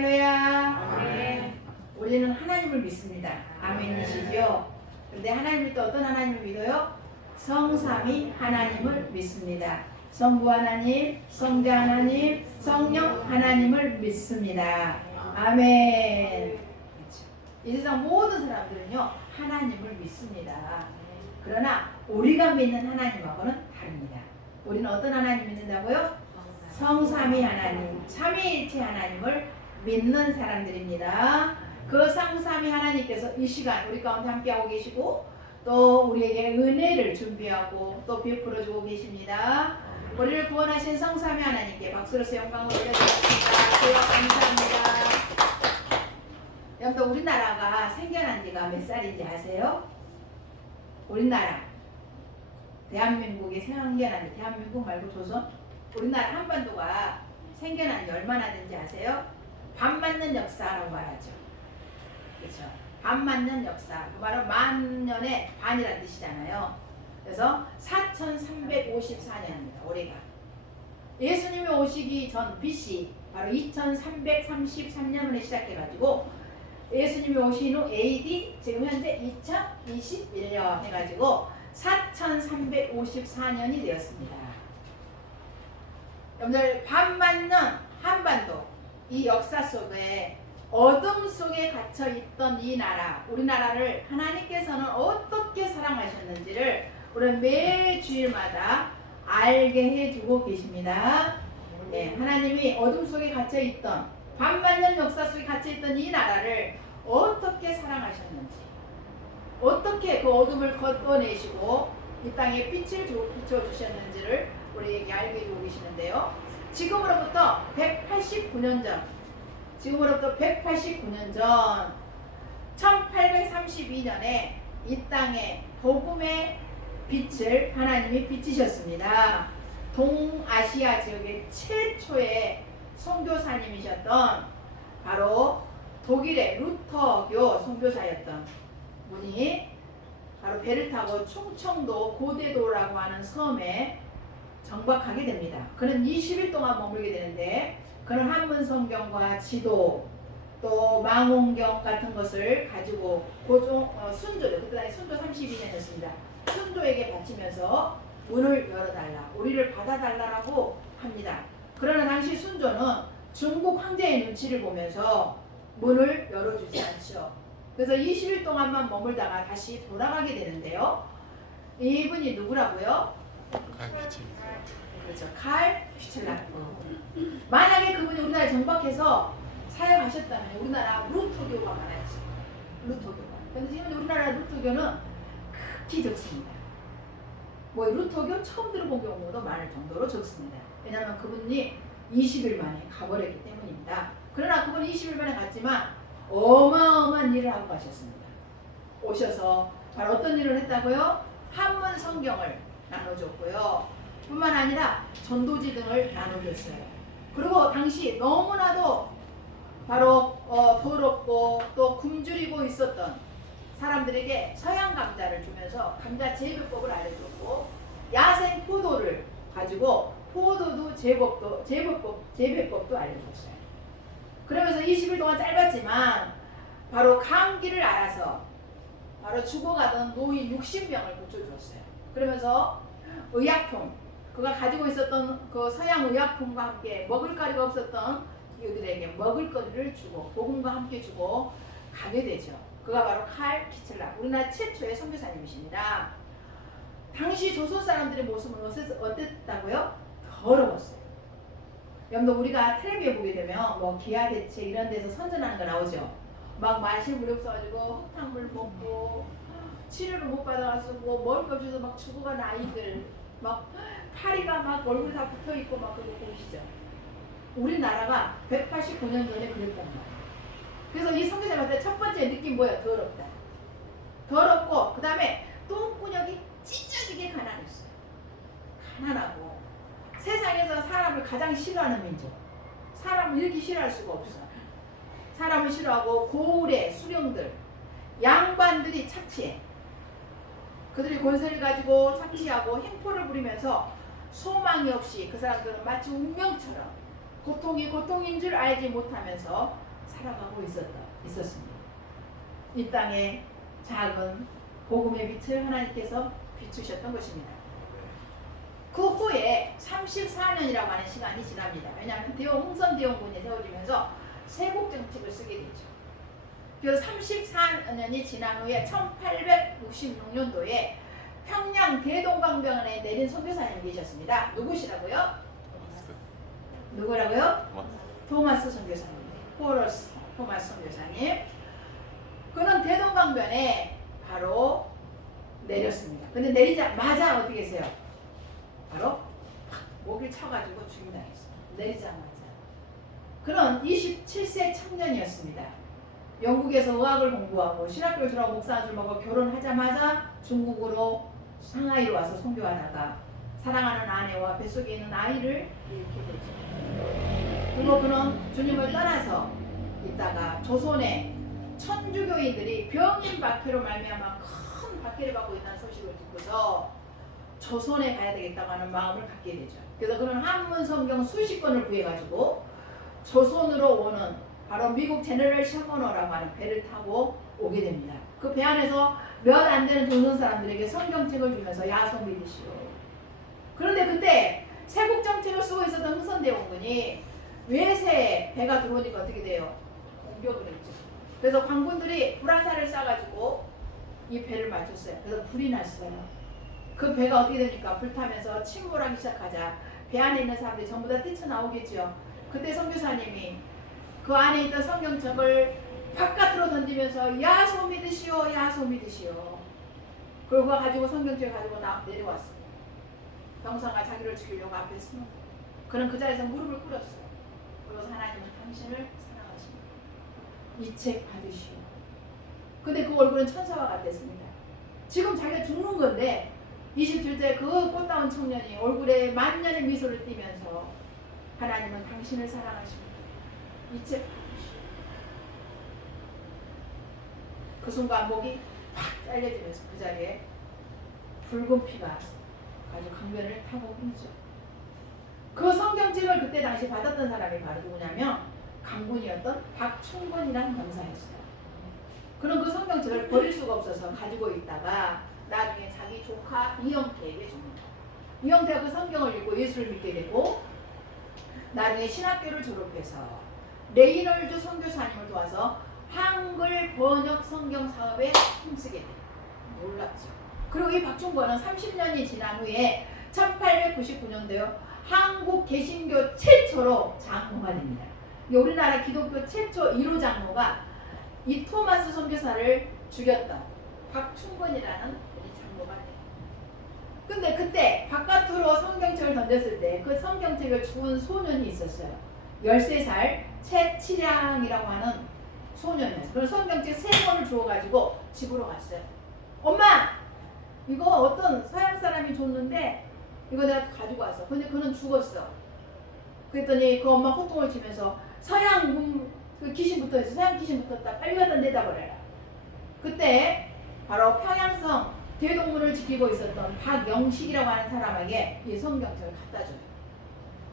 할렐루야. 아멘. 우리는 하나님을 믿습니다. 아멘이시죠? 그런데 하나님을 또 어떤 하나님을 믿어요? 성삼위 하나님을 믿습니다. 성부 하나님, 성자 하나님, 성령 하나님을 믿습니다. 아멘. 그렇죠. 이 세상 모든 사람들은요 하나님을 믿습니다. 그러나 우리가 믿는 하나님하고는 다릅니다. 우리는 어떤 하나님 믿는다고요? 성삼위 하나님, 삼위일체 하나님을 믿는 사람들입니다. 그 성삼위 하나님께서 이 시간 우리 가운데 함께하고 계시고 또 우리에게 은혜를 준비하고 또 베풀어주고 계십니다. 우리를 구원하신 성삼위 하나님께 박수로서 영광을 올려드립니다. 주여 감사합니다. 여러분 우리나라가 생겨난 지가 몇 살인지 아세요? 우리나라 대한민국이 생겨난 지 대한민국 말고 조선 우리나라 한반도가 생겨난 지 얼마나 된지 아세요? 반 맞는 역사라고 말하죠. 그렇죠? 반 맞는 역사. 그 말은 만년의 반이라는 뜻이잖아요. 그래서 4354년입니다. 올해가. 예수님이 오시기 전 BC 바로 2333년에 시작해가지고 예수님이 오신 후 AD 지금 현재 2021년 해가지고 4354년이 되었습니다. 여러분들 반 맞는 한반도 이 역사 속에 어둠 속에 갇혀 있던 이 나라, 우리나라를 하나님께서는 어떻게 사랑하셨는지를 우리는 매 주일마다 알게 해주고 계십니다. 네, 하나님이 어둠 속에 갇혀 있던 반만년 역사 속에 갇혀 있던 이 나라를 어떻게 사랑하셨는지, 어떻게 그 어둠을 걷어내시고 이 땅에 빛을 비춰주셨는지를 우리에게 알게 해주고 계시는데요. 지금으로부터 189년 전, 지금으로부터 189년 전 1832년에 이 땅에 복음의 빛을 하나님이 비치셨습니다. 동아시아 지역의 최초의 선교사님이셨던 바로 독일의 루터교 선교사였던 분이 바로 배를 타고 충청도 고대도라고 하는 섬에 정박하게 됩니다. 그는 20일 동안 머물게 되는데 그는 한문 성경과 지도 또 망원경 같은 것을 가지고 순조죠. 그때 순조 32년이었습니다. 순조에게 바치면서 문을 열어달라, 우리를 받아달라고 합니다. 그러나 당시 순조는 중국 황제의 눈치를 보면서 문을 열어주지 않죠. 그래서 20일 동안만 머물다가 다시 돌아가게 되는데요. 이분이 누구라고요? 그렇죠. 칼 퀴틀라크. 만약에 그분이 우리나라에 정박해서 사역하셨다면 우리나라 루터교가 많았지. 루터교가. 그런데 지금 우리나라 루터교는 극히 적습니다. 뭐 루터교 처음 들어본 경우도 많을 정도로 적습니다. 왜냐하면 그분이 20일 만에 가버렸기 때문입니다. 그러나 그분이 20일 만에 갔지만 어마어마한 일을 하고 가셨습니다. 오셔서 바로 어떤 일을 했다고요? 한문 성경을 나눠줬고요. 뿐만 아니라 전도지 등을 나눠줬어요. 그리고 당시 너무나도 바로 더럽고 또 굶주리고 있었던 사람들에게 서양 감자를 주면서 감자 재배법을 알려줬고 야생 포도를 가지고 포도도 재배법도 알려줬어요. 그러면서 20일 동안 짧았지만 바로 감기를 알아서 바로 죽어가던 노인 60명을 고쳐주었어요. 그러면서 의약품, 그가 가지고 있었던 그 서양 의약품과 함께 먹을거리가 없었던 이들에게 먹을거리를 주고 복음과 함께 주고 가게 되죠. 그가 바로 칼 퀴틀라, 우리나라 최초의 선교사님이십니다. 당시 조선 사람들의 모습은 어땠다고요? 더러웠어요. 여러분들 우리가 텔레비에 보게 되면 뭐 기아대책 이런 데서 선전하는 거 나오죠. 막 마실 물이 없어가지고 흙탕물 먹고 치료를 못 받아가지고 먹을 거 없어서 막 죽어가는 아이들, 막 파리가 막 얼굴 다 붙어있고 막 그거 보시죠. 우리나라가 189년 전에 그랬단 말이에요. 그래서 이 선교사님한테 첫 번째 느낌 뭐예요? 더럽다. 더럽고 그 다음에 똥구녕이 찢어지게 가난했어요. 가난하고 세상에서 사람을 가장 싫어하는 민족. 사람을 이렇게 싫어할 수가 없어. 사람을 싫어하고 고을의 수령들, 양반들이 착취해. 그들이 권세를 가지고 착취하고 행포를 부리면서 소망이 없이 그 사람들은 마치 운명처럼 고통이 고통인 줄 알지 못하면서 살아가고 있었습니다. 이 땅에 작은 복음의 빛을 하나님께서 비추셨던 것입니다. 그 후에 34년이라고 하는 시간이 지납니다. 왜냐하면 홍선대원군이 세워지면서 세국 정책을 쓰게 되죠. 그래서 34년이 지난 후에 1866년도에 평양 대동강변에 내린 선교사님이 계셨습니다. 누구시라고요? 누구라고요? 토마스 선교사님. 포러스 토마스 선교사님. 그는 대동강변에 바로 내렸습니다. 근데 내리자마자 어떻게 했어요? 바로 목을 쳐가지고 죽임당했어요. 내리자마자. 그는 27세 청년이었습니다. 영국에서 의학을 공부하고 신학교를 들어가고 목사 한 줄 먹고 결혼하자마자 중국으로 상하이로 와서 선교하다가 사랑하는 아내와 뱃속에 있는 아이를 잃게 되죠. 그리고 그는 주님을 떠나서 있다가 조선에 천주교인들이 병인 박해로 말미암아 큰 박해를 받고 있다는 소식을 듣고서 조선에 가야 되겠다고 하는 마음을 갖게 되죠. 그래서 그는 한문 성경 수십 권을 구해가지고 조선으로 오는 바로 미국 제너럴 샤머너라고 하는 배를 타고 오게 됩니다. 그 배 안에서 몇 안 되는 조선 사람들에게 성경책을 주면서 야송 믿으시오. 그런데 그때 세국 정책을 쓰고 있었던 흥선대원군이 외세에 배가 들어오니까 어떻게 돼요? 공격을 했죠. 그래서 관군들이 불화살을 쏴가지고 이 배를 맞췄어요. 그래서 불이 났어요. 그 배가 어떻게 됩니까? 불타면서 침몰하기 시작하자 배 안에 있는 사람들이 전부 다 뛰쳐나오겠죠. 그때 선교사님이 그 안에 있던 성경책을 바깥으로 던지면서 야소 믿으시오, 야소 믿으시오. 그리고 그거 가지고 성경책 가지고 내려왔어요. 병사가 자기를 죽이려고 앞에 숨은 거예요. 그는 그 자리에서 무릎을 꿇었어요. 그래서 하나님은 당신을 사랑하십니다. 이 책 받으시오. 근데 그 얼굴은 천사와 같았습니다. 지금 자기가 죽는 건데 27세 그 꽃다운 청년이 얼굴에 만년의 미소를 띠면서 하나님은 당신을 사랑하십니다. 이 책 받으시오. 그 순간 목이 팍 잘려지면서 그 자리에 붉은 피가 아주 강변을 타고 흐르죠. 그 성경책을 그때 당시 받았던 사람이 바로 누구냐면 강군이었던 박충권이라는 병사였어요. 그는 그 성경책을 버릴 수가 없어서 가지고 있다가 나중에 자기 조카 이영태에게 줍니다. 이영태가 그 성경을 읽고 예수를 믿게 되고 나중에 신학교를 졸업해서 레이널드 선교사님을 도와서 한글 번역 성경 사업에 힘쓰게 돼요. 놀랍죠. 그리고 이 박충권은 30년이 지난 후에 1899년도에 한국 개신교 최초로 장로가 됩니다. 우리나라 기독교 최초 1호 장로가 이 토마스 선교사를 죽였던 박충권이라는 장로가 돼요. 근데 그때 바깥으로 성경책을 던졌을 때 그 성경책을 주운 소년이 있었어요. 13살 최치량이라고 하는 소년이었어요. 그래서 성경책 3권을 주워가지고 집으로 갔어요. 엄마! 이거 어떤 서양 사람이 줬는데 이거 내가 가지고 왔어. 근데 그는 죽었어. 그랬더니 그 엄마 호통을 치면서 서양 그 귀신 붙어있어. 서양 귀신 붙었다. 빨리 갖다 내다 버려라. 그때 바로 평양성 대동문을 지키고 있었던 박영식이라고 하는 사람에게 이 성경책을 갖다 줘요.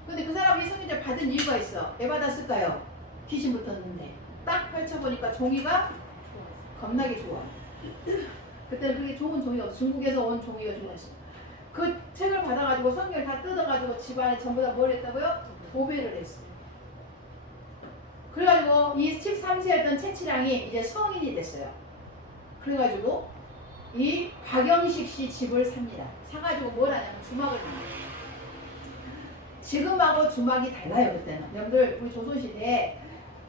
근데 그 사람이 이 성경책을 받은 이유가 있어. 왜 받았을까요? 귀신 붙었는데 딱 펼쳐보니까 종이가 겁나게 좋아. 그때는 그게 좋은 종이가 없어. 중국에서 온 종이가 좋았어. 그 책을 받아가지고 성경을 다 뜯어가지고 집안에 전부 다 뭘 했다고요? 도배를 했어요. 그래가지고 이 13세였던 채치량이 이제 성인이 됐어요. 그래가지고 이 박영식 씨 집을 삽니다. 사가지고 뭘 하냐면 주막을 삽니다. 지금하고 주막이 달라요. 그때는. 여러분들 우리 조선시대에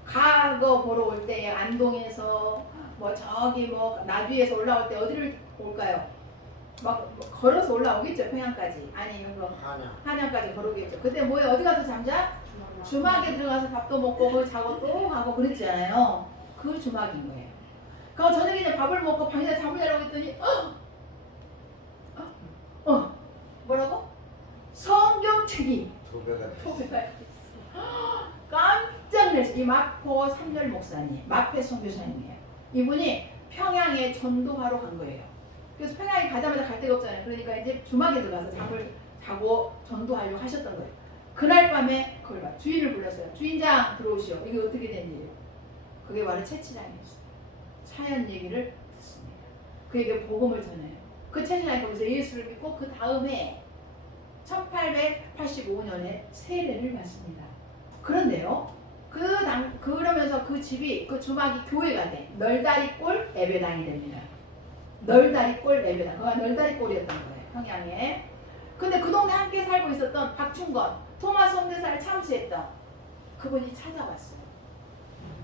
과거 보러 올 때 안동에서 뭐 저기 뭐 나주에서 올라올 때 어디를 올까요? 막 걸어서 올라오겠죠. 평양까지. 아니면 뭐 한양까지 걸어오겠죠. 그때 뭐에 어디 가서 잠자? 주막에 들어가서 밥도 먹고 거기 자고 또 가고 그랬잖아요. 그 주막인 거예요. 그럼 저녁에 이제 밥을 먹고 방에다 잠을 자려고 했더니 뭐라고? 성경책이 도배가 있어. 깜짝 놀랐어요. 이 마포 3열 목사님, 마페 선교사님이에요. 이분이 평양에 전도하러 간 거예요. 그래서 평양에 가자마자 갈 데가 없잖아요. 그러니까 이제 주막에 들어가서 잠을 자고 전도하려고 하셨던 거예요. 그날 밤에 그걸 봐. 주인을 불렀어요. 주인장 들어오시오. 이게 어떻게 된 일이에요? 그게 바로 채치장이었어요. 사연 얘기를 듣습니다. 그에게 복음을 전해요. 그 채치장이 거기서 예수를 믿고 그 다음에 1885년에 세례를 받습니다. 그런데요. 그러면서 그 집이 그 주막이 교회가 돼. 널다리골 예배당이 됩니다. 널다리골 예배당. 그가 널다리골이었던 거예요. 평양에. 근데 그 동네 함께 살고 있었던 박충건, 토마스 홍대사를 참수했던 그분이 찾아왔어요.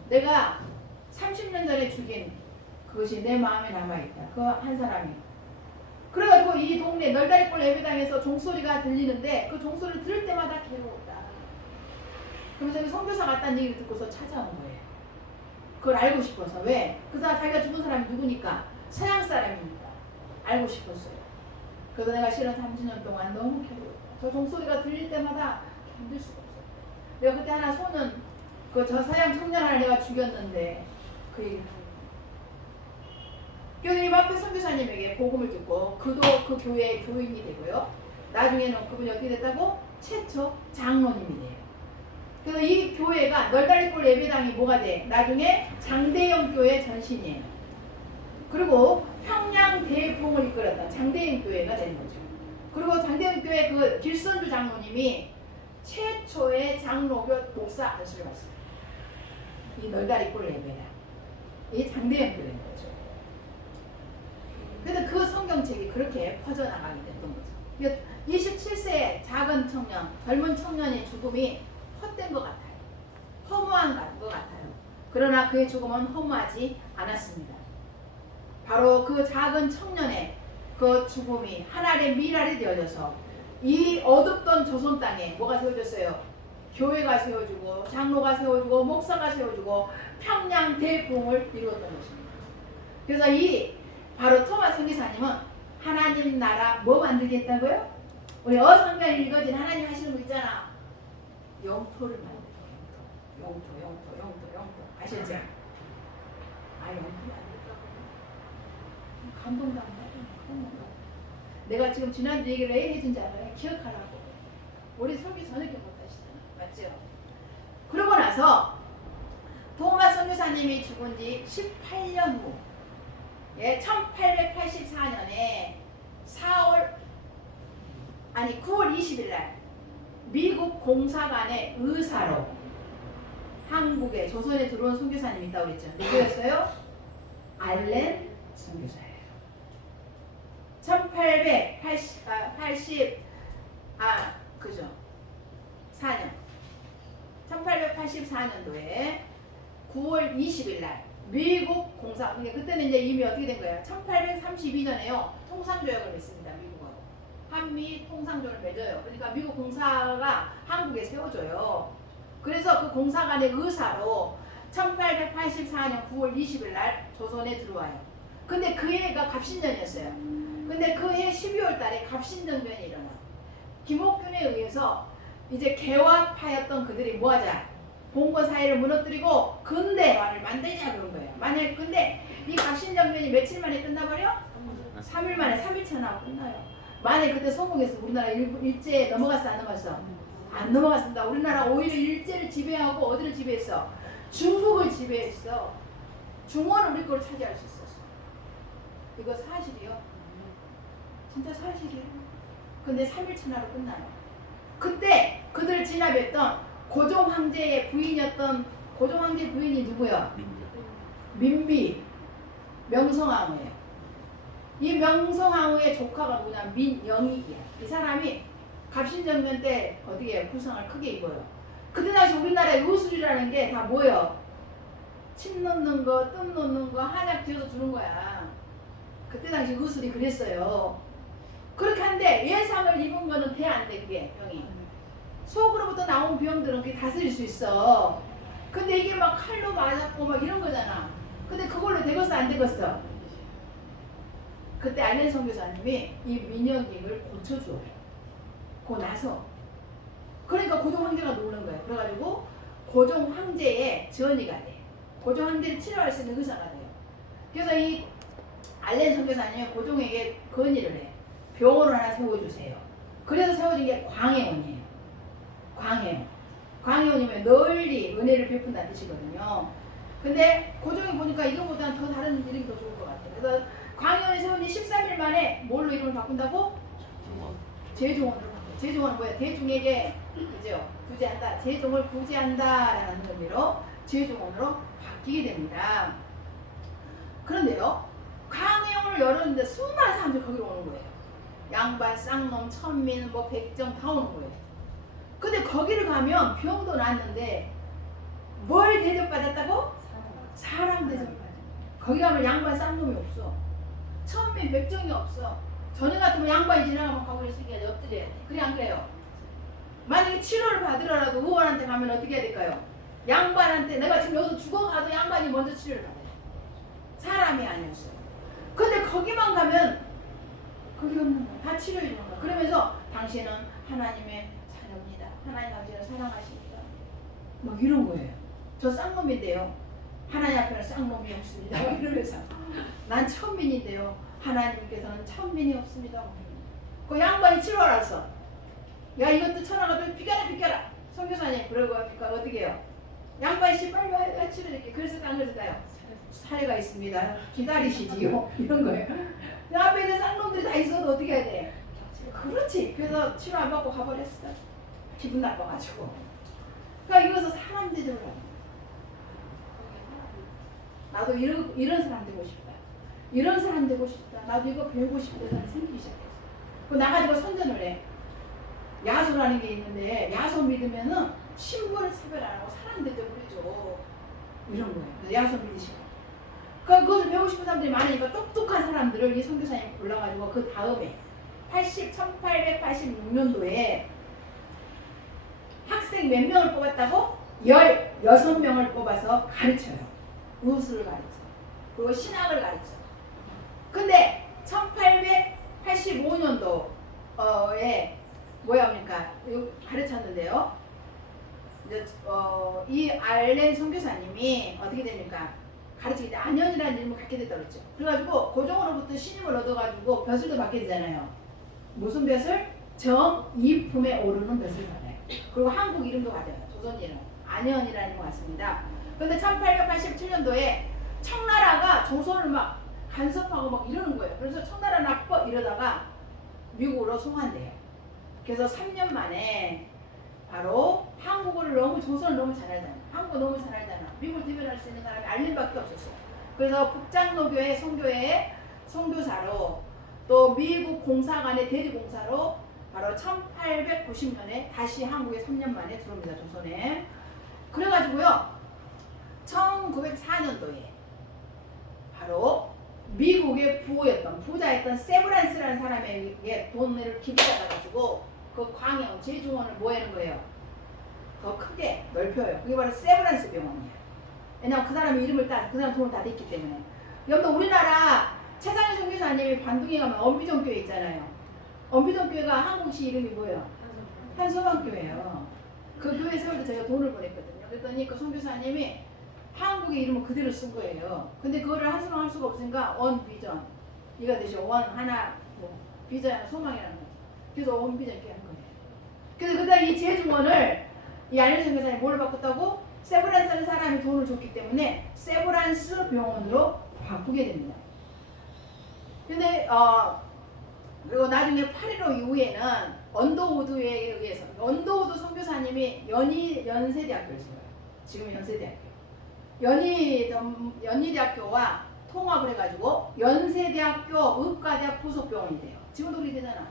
내가 30년 전에 죽인 그것이 내 마음에 남아있다. 그 한 사람이. 그래가지고 이 동네 널다리골 예배당에서 종소리가 들리는데 그 종소리를 들을 때마다 괴로웠다. 그러면서 선교사 같다는 얘기를 듣고서 찾아온 거예요. 그걸 알고 싶어서. 왜? 그 사람 자기가 죽은 사람이 누구니까? 서양 사람이니까. 알고 싶었어요. 그래서 내가 실은 30년 동안 너무 괴로웠다. 저 종소리가 들릴 때마다 견딜 수가 없어요. 내가 그때 하나 소는 저 서양 청년 하나 내가 죽였는데 그 얘기를 하는 거예요. 그래서 이 앞에 선교사님에게 복음을 듣고 그도 그 교회의 교인이 되고요. 나중에는 그분이 어떻게 됐다고? 최초 장로님이 돼요. 그래서 이 교회가 널다리골 예배당이 뭐가 돼? 나중에 장대영 교회 전신이에요. 그리고 평양 대부흥을 이끌었던 장대영 교회가 되는 거죠. 그리고 장대영 교회 그 길선주 장로님이 최초의 장로교 목사 안수를 받습니다. 이 널다리골 예배당. 이 장대영 교회인 거죠. 그래서 그 성경책이 그렇게 퍼져나가게 됐던 거죠. 27세 작은 청년, 젊은 청년의 죽음이 헛된 것 같아요. 허무한 것 같아요. 그러나 그의 죽음은 허무하지 않았습니다. 바로 그 작은 청년의 그 죽음이 하나님의 미랄이 되어져서 이 어둡던 조선 땅에 뭐가 세워졌어요? 교회가 세워지고 장로가 세워지고 목사가 세워지고 평양 대부흥을 이루었던 것입니다. 그래서 이 바로 토마스 선교사님은 하나님 나라 뭐 만들겠다고요? 우리 어성경 읽어진 하나님 하시는 거 있잖아. 영토를 만들어. 영토. 아시죠? 영토 만들까? 감동도 안 받아. 내가 지금 지난주 얘기를 왜 해준지 알아요? 기억하라고. 우리 설교 저녁에 못하시잖아. 맞죠? 그러고 나서 토마스 선교사님이 죽은 지 18년 후 1884년에 9월 20일 날 미국 공사관의 의사로 한국에 조선에 들어온 선교사님이 있다고 그랬죠. 누구였어요? 알렌 선교사예요. 1884년도에 9월 20일 날 미국 공사, 그때는 이제 이미 어떻게 된 거예요? 1832년에요. 통상조약을 맺습니다. 미국은. 한미 통상조약을 맺어요. 그러니까 미국 공사가 한국에 세워져요. 그래서 그 공사관의 의사로 1884년 9월 20일 날 조선에 들어와요. 근데 그 해가 갑신년이었어요. 근데 그 해 12월 달에 갑신정변이 일어나. 김옥균에 의해서 이제 개화파였던 그들이 뭐하자? 봉건 사회를 무너뜨리고 근대화를 만들자 그런 거예요. 만약 근데 이 갑신정변이 며칠 만에 끝나버려? 3일 만에 3일차 나고 끝나요. 만약 그때 성공해서 우리나라 일제에 넘어갔어 안 넘어갔어? 안 넘어갔습니다. 우리나라 오히려 일제를 지배하고 어디를 지배했어? 중국을 지배했어. 중원을 우리 걸 차지할 수 있었어. 이거 사실이요. 진짜 사실이에요. 근데 3일차 나로 끝나요. 그때 그들을 진압했던 고종 황제의 부인이었던 고종 황제 부인이 누구야? 민비 명성황후예요. 이 명성황후의 조카가 누구냐? 민영익이야. 이 사람이 갑신정변 때 어디에 부상을 크게 입어요. 그때 당시 우리나라의 의술이라는 게 다 뭐예요? 침 넣는 거, 뜸 넣는 거, 한약 지어서 주는 거야. 그때 당시 의술이 그랬어요. 그렇게 한데 예상을 입은 거는 돼 안 돼 그게 병이. 속으로부터 나온 병들은 그게 다스릴 수 있어. 근데 이게 막 칼로 맞았고 막 이런 거잖아. 근데 그걸로 되겠어 안 되겠어? 그때 알렌 선교사님이 이 민영익을 고쳐줘요. 그 나서. 그러니까 고종 황제가 놀란 거예요. 그래가지고 고종 황제의 전이가 돼. 고종 황제를 치료할 수 있는 의사가 돼요. 그래서 이 알렌 선교사님이 고종에게 건의를 해. 병원을 하나 세워주세요. 그래서 세워진 게 광해원이에요. 광해원. 광해원이면 널리 은혜를 베푼다는 뜻이거든요. 근데 고종이 보니까 이거보다는 더 다른 이름이 더 좋을 것 같아요. 그래서 광해군이 세운 지 13일 만에 뭘로 이름을 바꾼다고? 제종원으로 바꿔요. 제종원은 뭐야? 대중에게 그죠? 구제한다. 제종을 구제한다라는 의미로 제종원으로 바뀌게 됩니다. 그런데요, 광해군을 열었는데 수많은 사람들이 거기로 오는 거예요. 양반, 쌍놈, 천민, 뭐 백정 다 오는 거예요. 근데 거기를 가면 병도 났는데 뭘 대접받았다고? 사람 대접받았어요. 거기 가면 양반, 쌍놈이 없어. 천민, 백정이 없어. 전에 같으면 양반이 지나가면 거기를 쓰게 엎드려야 돼. 그래 안 그래요? 만약에 치료를 받으러라도 의원한테 가면 어떻게 해야 될까요? 양반한테 내가 지금 여기서 죽어가도 양반이 먼저 치료를 받아요. 사람이 아니었어요. 근데 거기만 가면 거기 없는 거야. 다 치료해 주는 거야. 그러면서 당신은 하나님의 자녀입니다. 하나님 당신을 사랑하십니다. 막 이런 거예요. 저 쌍놈인데요. 하나님 앞에는 쌍놈이 없습니다. 이러면서 난 천민인데요. 하나님께서는 천민이 없습니다. 그 양반이 치료하라 했어. 야 이것도 천하가 비켜라. 선교사님 그러고 어떻게 해요? 양반이 씨 빨리 와야 내가 치료할게. 그랬을까 안 그랬을까요? 사례가 있습니다. 기다리시지요. 이런 거예요. 내 앞에 있는 쌍놈들이 다 있어도 어떻게 해야 돼? 그렇지. 그래서 치료 안 받고 가버렸어. 기분 나빠가지고. 그러니까 이것은 사람 대접을 하는 거야. 나도 이런 사람 되고 싶다. 이런 사람 되고 싶다. 나도 이거 배우고 싶다. 사람이 생기기 시작했어. 그 나가지고 선전을 해. 야소라는 게 있는데 야소 믿으면은 신분을 차별 안 하고 사람 대접을 해줘. 이런 거예요. 그래서 야소 믿으시고. 그것을 배우고 싶은 사람들이 많으니까 똑똑한 사람들을 이 선교사님이 골라가지고 그 다음에 1886년도에 학생 몇 명을 뽑았다고? 16명을 뽑아서 가르쳐요. 우수를 가르쳐. 그리고 신학을 가르쳐. 근데 1885년도에 뭐야 가르쳤는데요. 이제 이 알렌 선교사님이 어떻게 됩니까? 가르치기 때 안현이라는 이름을 갖게 됐다고 그랬죠. 그래가지고 고종으로부터 신임을 얻어가지고 벼슬도 받게 되잖아요. 무슨 벼슬? 정이품에 오르는 벼슬을 받아요. 그리고 한국 이름도 받아요. 조선 이름 안현이라는 이름 왔습니다. 그런데 1887년도에 청나라가 조선을 막 간섭하고 막 이러는 거예요. 그래서 청나라 나빠 이러다가 미국으로 송환돼요. 그래서 3년 만에 바로 한국어를 조선을 너무 잘 알잖아. 한국어 너무 잘 알잖아. 미국을 대변할 수 있는 사람이 알린밖에 없었어. 그래서 북장로교회 선교회의 선교사로 또 미국 공사관의 대리공사로 바로 1890년에 다시 한국에 3년 만에 들어옵니다. 조선에. 그래가지고요 1904년도에 바로 미국의 부자였던 세브란스라는 사람에게 돈을 기부받아가지고 그 광영 제중원을 뭐 하는 거예요? 더 크게 넓혀요. 그게 바로 세브란스 병원이에요. 왜냐면 그 사람의 이름을 그 사람 돈을 다 냈기 때문에. 여러분 우리나라 최상희 선교사님이 관동에 가면 엄비전교회 있잖아요. 엄비전교회가 한국시 이름이 뭐예요? 한소방교회예요. 그 교회 세울 때 제가 돈을 보냈거든요. 그랬더니 그 선교사님이 한국의 이름을 그대로 쓴 거예요. 근데 그거를 한수랑 할 수가 없으니까 원비전 이가 되죠. 원 하나 뭐 비전 소망이라는 거죠. 그래서 원비전 이렇게 한 거예요. 그래서 그다음 이 제중원을 이 알렌 선교사님이 뭘 바꿨다고? 세브란스라는 사람이 돈을 줬기 때문에 세브란스 병원으로 바꾸게 됩니다. 근데 그리고 나중에 8.15 이후에는 언더우드에 의해서 언더우드 선교사님이 연세대학교를 지어요. 지금 연세대학교. 연희대학교와 통합을 해가지고 연세대학교 의과대학 부속병원이 돼요. 지금도 그렇게 되잖아.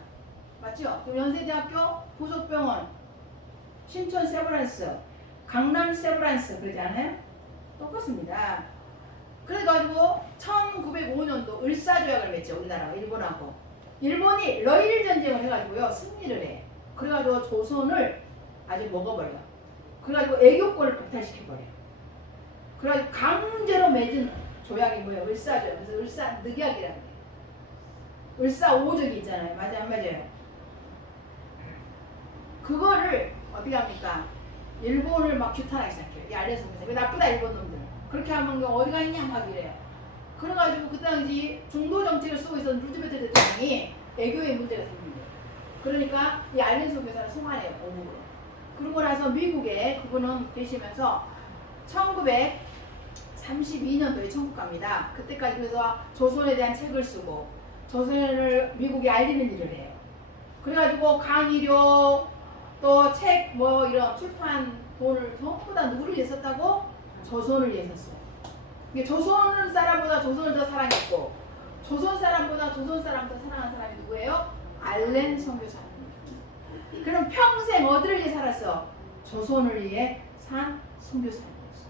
맞죠? 그럼 연세대학교 부속병원, 신촌 세브란스, 강남 세브란스 그러지 않아요? 똑같습니다. 그래가지고 1905년도 을사조약을 맺죠. 우리나라가 일본하고. 일본이 러일 전쟁을 해가지고요 승리를 해. 그래가지고 조선을 아주 먹어버려. 그래가지고 애교권을 박탈시켜버려. 그래가지고 강제로 맺은 조약이 뭐예요? 을사조약. 그래서 을사늑약이라는 거예요. 을사오적이 있잖아요. 맞아요, 안 맞아요? 그거를 어떻게 합니까? 일본을 막 규탄하기 시작해요. 이 알레 선교사. 이거 나쁘다 일본 놈들. 그렇게 하면 어디가 있냐 막 이래요. 그래가지고 그 당시 중도 정책을 쓰고 있었던 루즈벨트 대통령이 애교에 문제가 생긴 거예요. 그러니까 이 알렌 선교사를 송환해요. 공무로. 그러고 나서 미국에 그분은 계시면서 32년도에 천국 갑니다. 그때까지 그래서 조선에 대한 책을 쓰고 조선을 미국에 알리는 일을 해요. 그래가지고 강의료 또 책 뭐 이런 출판 돈을 전부 다 누구를 위해 썼다고? 조선을 위해 썼어요. 이게 조선 사람보다 조선을 더 사랑했고 조선 사람보다 조선 사람 더 사랑한 사람이 누구예요? 알렌 선교사님. 그럼 평생 어디를 위해 살았어? 조선을 위해 산 선교사님이었어.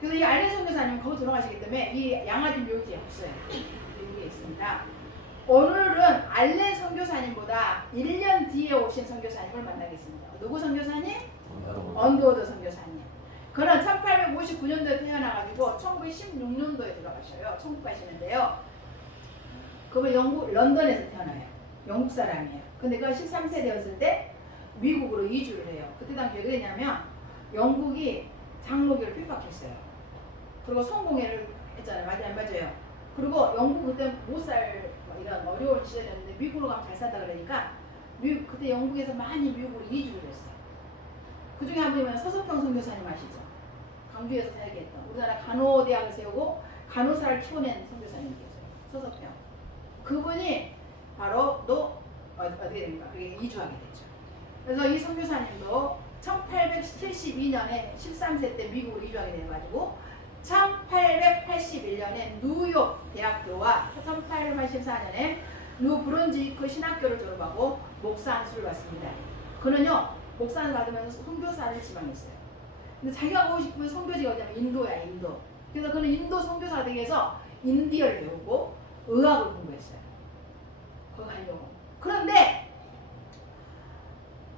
그래서 이 알렌 선교사님은 거기 돌아가시기 때문에 이 양아지 묘지에 없어요. 미국에 있습니다. 오늘은 알렌 선교사님보다 1년 뒤에 오신 선교사님을 만나겠습니다. 누구 선교사님? 언더우드 선교사님. 그는 1859년도에 태어나가지고 1916년도에 돌아가셔요. 천국 가시는데요. 그분 영국 런던에서 태어나요. 영국 사람이에요. 근데 그 13세 되었을 때 미국으로 이주를 해요. 그때 당시 왜 그랬냐면 영국이 장로교를 핍박했어요. 그리고 성공회를 했잖아요. 맞아요, 안 맞아요? 그리고 영국 그때 못 살 이런 어려운 시절이었는데 미국으로 가면 잘 산다 그러니까 그때 영국에서 많이 미국으로 이주를 했어요. 그 중에 한 분이면 서석평 선교사님 아시죠? 강주에서 살게 했던 우리나라 간호대학을 세우고 간호사를 키워낸 선교사님이 계세요. 서석평. 그분이 바로 또 어떻게 됩니까? 그게 이주하게 되죠. 그래서 이 선교사님도 1872년에 13세 때 미국으로 이주하게 돼가지고 1881년에 뉴욕 대학교와 1884년에 뉴브룬즈위크 신학교를 졸업하고 목사 안수를 받습니다. 그는요 목사를 받으면서 선교사를 지망했어요. 근데 자기가 가고 싶은 선교지가 어디냐면 인도야, 인도. 그래서 그는 인도 선교사가 되기 위해서 인디어를 배우고 의학을 공부했어요. 그거 하려고. 그런데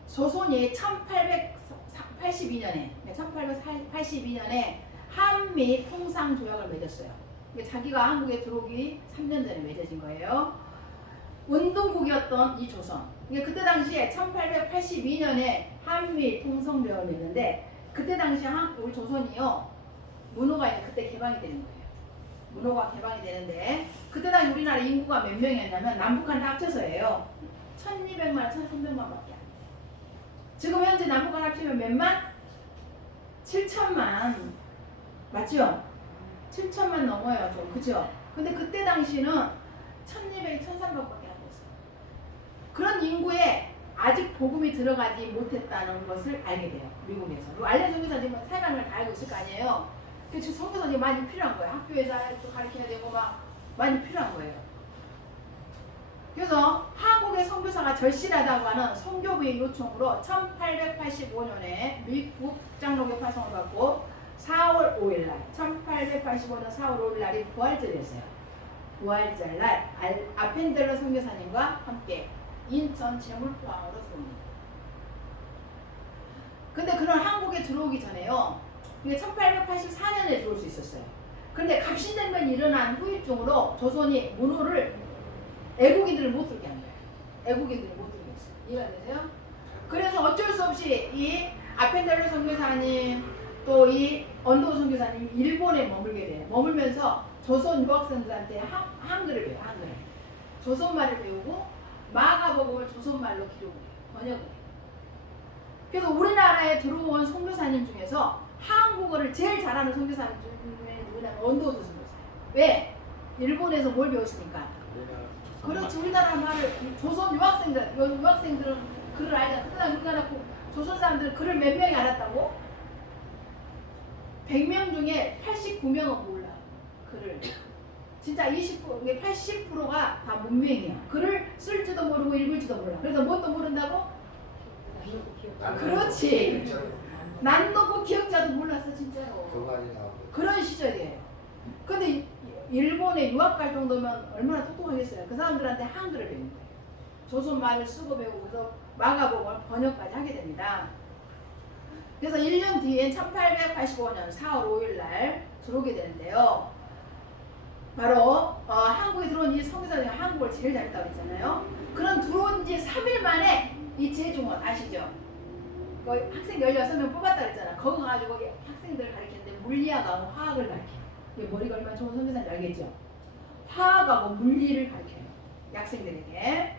조선이 1882년에 한미 통상 조약을 맺었어요. 자기가 한국에 들어오기 3년 전에 맺어진 거예요. 운동국이었던 이 조선. 그때 당시에 1882년에 한미 통상 조약을 맺는데 그때 당시에 우리 조선이요 문호가 이제 그때 개방이 되는 거예요. 문호가 개방이 되는데 그때 당시 우리나라 인구가 몇 명이었냐면 남북한 다 합쳐서예요. 1200만, 1300만 밖에 안 돼요. 지금 현재 남북한 합치면 몇만? 7천만. 맞죠? 7천만 넘어요. 좀 그죠? 근데 그때 당시는 1200, 1300밖에 안 됐어요. 그런 인구에 아직 복음이 들어가지 못했다는 것을 알게 돼요. 미국에서. 그리고 알렌 선교사님은 사역을 다 알고 있을 거 아니에요. 그래서 선교사님이 많이 필요한 거예요. 학교에서 또 가르쳐야 되고 막 많이 필요한 거예요. 그래서 한국의 선교사가 절실하다고 하는 선교부의 요청으로 1885년에 미국 장로교 파송을 받고 4월 5일날 1885년 4월 5일날이 부활절이었어요. 부활절날 아펜젤러 선교사님과 함께 인천 제물포항으로 들어옵니다. 근데 그런 한국에 들어오기 전에요. 이게 1884년에 들어올 수 있었어요. 근데 갑신전변이 일어난 후유증으로 조선이 문호를 애국인들을 못 들게 한 거예요. 애국인들을 못 들게 했어요. 이해가 되세요? 그래서 어쩔 수 없이 이 아펜젤러 선교사님 또 이 언더우드 선교사님이 일본에 머물게 돼요. 머물면서 조선 유학생들한테 한글을 배워요. 한글. 조선말을 배우고 마가복음을 조선말로 기록을 해요. 번역을 해요. 그래서 우리나라에 들어온 선교사님 중에서 한국어를 제일 잘하는 선교사님 중에 누구냐면 언더우드 선교사예요. 왜? 일본에서 뭘 배웠으니까. 그렇지. 우리나라 말을 조선 유학생들은 글을 알잖아. 그다음 우리나라 조선 사람들은 글을 몇 명이 알았다고? 100명 중에 89명은 몰라. 글을. 진짜 80%가 다 문맹이야. 글을 쓸지도 모르고 읽을지도 몰라. 그래서 뭣도 모른다고? 그렇지. 난도고 기억자도 몰랐어 진짜로. 그런 시절이에요. 근데 일본에 유학 갈 정도면 얼마나 똑똑하겠어요. 그 사람들한테 한글을 배우는 거예요. 조선 말을 쓰고 배우고 그래서 마가복음을 번역까지 하게 됩니다. 그래서 1년 뒤엔 1885년 4월 5일 날 들어오게 되는데요. 바로 한국에 들어온 이 선교사님이 한국을 제일 잘했다고 했잖아요. 그런 들어온 지 3일 만에 이 제중원 아시죠? 학생 16명 뽑았다 그랬잖아. 거기 가가지고 학생들을 가르치는데 물리학하고 화학을 가르쳐요. 머리가 얼마나 좋은 선교사인지 알겠죠? 화학하고 물리를 가르쳐요. 학생들에게.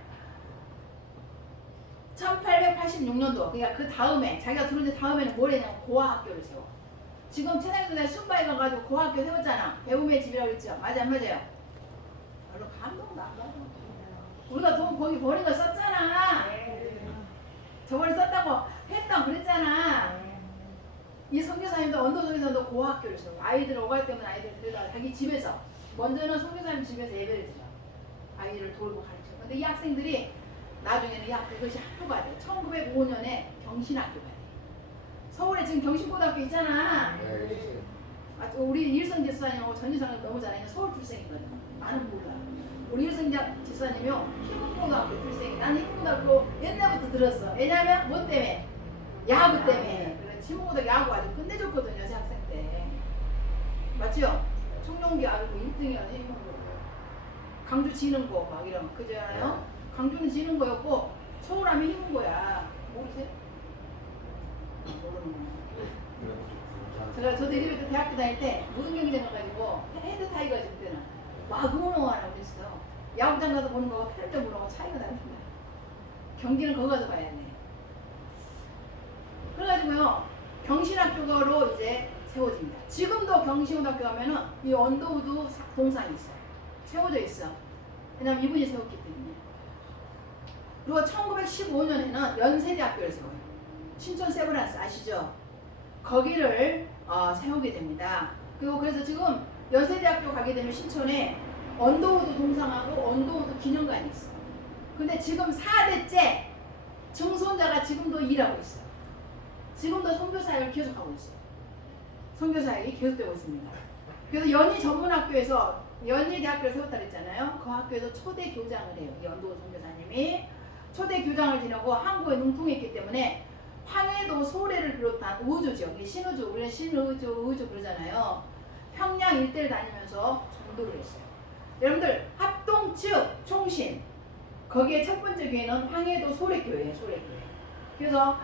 1886년도 그러니까 그 다음에 자기가 들어온 지 다음에는 뭘 했냐면 고아학교를 세워. 지금 최상희 선생 순바에 가가지고 고학교 세웠잖아. 배움의 집이라고 그랬죠. 맞아 안 맞아요? 별로 감동도 안 받아. 우리가 돈 거기 버린 거 썼잖아. 저번에 썼다고 했던 그랬잖아. 이 선교사님도 언도 선교사님도 고학교를 세워. 아이들 오갈 때면 아이들 데려다 자기 집에서 먼저는 선교사님 집에서 예배를 드려. 아이들을 돌고 가르쳐. 근데 이 학생들이 나중에는 야 그것이 학교가 돼. 1905년에 경신학교가 돼. 서울에 지금 경신고등학교 있잖아. 우리 일성 집사님하고 전지상을 너무 잘하니까 서울 출생이거든. 많은 몰라. 우리 일성 집사님이요 희문고등학교 출생이. 나는 희문고등학교 옛날부터 들었어. 왜냐면 뭐 때문에? 야구 때문에. 그래 희문고등학교 야구 아주 끝내줬거든요 제 학생 때. 맞죠? 청룡기 아주 1등이었네 희문고등학교. 강주 지는 거 막 이런 그잖아요. 강주는 지는 거였고 서울하면 희문고야. 모르세요? 저도 이렇게 대학교 다닐 때 모든 경기장 가가지고 헤드 타이거즈 그때는 막 응원하라고 그랬어. 야구장 가서 보는 거와 편의점 보는 거 차이가 나는데 경기는 거기 가서 봐야 돼. 그래가지고요 경신학교로 이제 세워집니다. 지금도 경신고등학교 가면은 이 언더우드 동상이 있어. 세워져 있어. 왜냐면 이분이 세웠기 때문에. 그리고 1915년에는 연세대학교를 세워요. 신촌 세브란스 아시죠? 거기를 세우게 됩니다. 그리고 그래서 지금 연세대학교 가게 되면 신촌에 언더우드 동상하고 언더우드 기념관이 있어. 근데 지금 4대째 증손자가 지금도 일하고 있어. 지금도 선교사역을 계속하고 있어요. 선교사역이 계속되고 있습니다. 그래서 연희 전문학교에서 연희대학교를 세웠다 그랬잖아요. 그 학교에서 초대 교장을 해요. 연도우 선교사님이 초대 교장을 지내고 한국에 능통했기 때문에 황해도 소래를 비롯한 우주 지역, 신우주, 우리는 신우주, 우주 그러잖아요. 평양 일대를 다니면서 전도를 했어요. 여러분들 합동 측 총신 거기에 첫 번째 교회는 황해도 소래교회예요. 소래교회. 그래서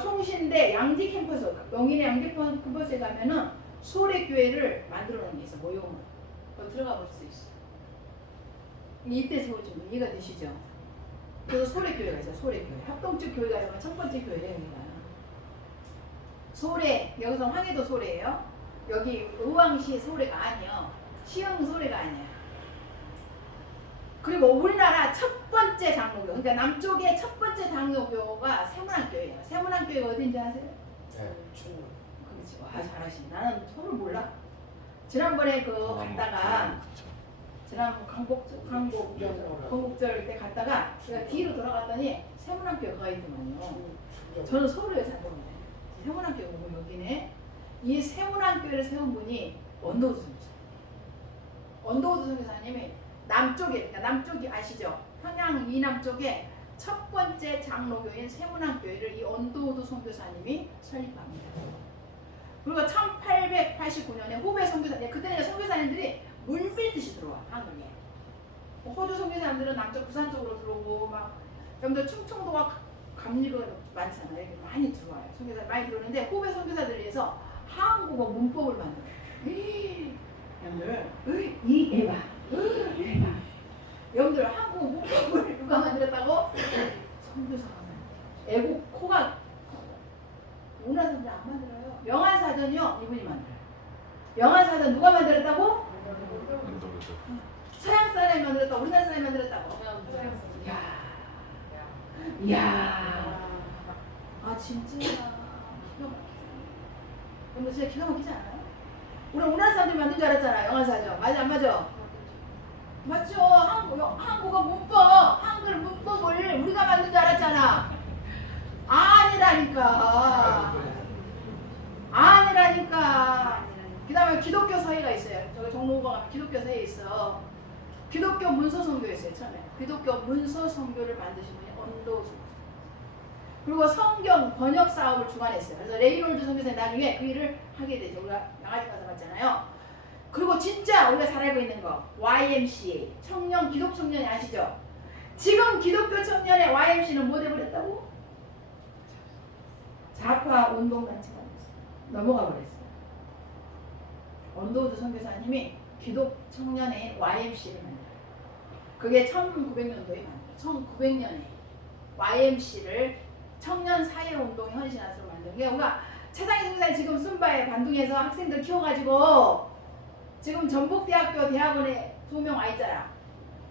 총신대 양지 캠퍼스, 영인의 양지 캠퍼스에 가면은 소래교회를 만들어 놓은 게 있어. 모형으로. 거기 들어가 볼 수 있어. 이때 세워진 거 이해가 되시죠? 그래서 소래교회가 있어요. 소래교회. 합동측 교회가 아니라 첫 번째 교회래요. 소래, 여기서 황해도 소래예요. 여기 의왕시 소래가 아니에요. 시흥 소래가 아니야. 그리고 우리나라 첫 번째 장로교, 그러니까 남쪽의 첫 번째 장로교가 세문안교회예요. 세문안교회가 어딘지 아세요? 네, 충남. 그렇지. 와 잘하시네. 나는 서울 몰라. 지난번에 갔다가 지난 광복절 때 갔다가 제가 뒤로 돌아갔더니 세문안교회 가 있더만요. 저는 서울에 살거든요. 세문안교회 오고 여기네. 이 세문안교회를 세운 분이 언더우드 선교사. 언더우드 선교사님이 남쪽에, 그러니까 남쪽이 아시죠? 평양 이남 쪽에 첫 번째 장로교인 세문안교회를 이 언더우드 선교사님이 설립합니다. 그리고 1889년에 후배 선교사님, 그때는 선교사님들이 물밀듯이 들어와 한국에. 호주 선교사님들은 남쪽 부산 쪽으로 들어오고 막 여러분들 충청도와 감리가 많잖아요. 많이 들어와요. 선교사 많이 들어오는데 후배 선교사들을 위해서 한국어 문법을 만들어요. 여러분들 이 대박. 여러분들 한국어 문법을 누가 만들었다고? 선교사가 만들어요. 애국 코가 문화사전이 안 만들어요. 영안사전이요 이분이 만들어요. 영안사전 누가 만들었다고? 서양 사람이 만들었다고? 우리나라 사람이 만들었다고? 이야. 아 진짜 기가 막히다. 근데 진짜 기가 막히지 않아요? 우리나라 사람들이 만든 줄 알았잖아. 영안사전. 맞아 안 맞아? 맞죠? 한국어 문법, 한글 문법을 우리가 만든 줄 알았잖아. 아니라니까. 그 다음에 기독교 서예가 있어요. 저기 종로가 가면 기독교 서예 있어. 기독교 문서 선교였어요 처음에. 기독교 문서 선교를 만드신 분이 언더우드 선교사. 그리고 성경 번역 사업을 주관했어요. 그래서 레이놀드 선교사님 나중에 그 일을 하게 되죠. 우리가 양아지 가서 봤잖아요. 그리고 진짜 우리가 잘 알고 있는 거 YMCA 청년 기독 청년이 아시죠? 지금 기독교 청년의 YMC는 뭐 돼버렸다고? 좌파 운동단체가 됐어요. 넘어가 버렸어요. 언더우드 선교사님이 기독 청년의 YMC를 만들어요. 그게 1900년도에 만들어요. 1900년에 YMC를 청년 사회운동의 헌신하서 만든 게 우리가 최상희 선생님 지금 순바에 반둥에서 학생들 키워가지고 지금 전북대학교 대학원에 2명 와 있잖아.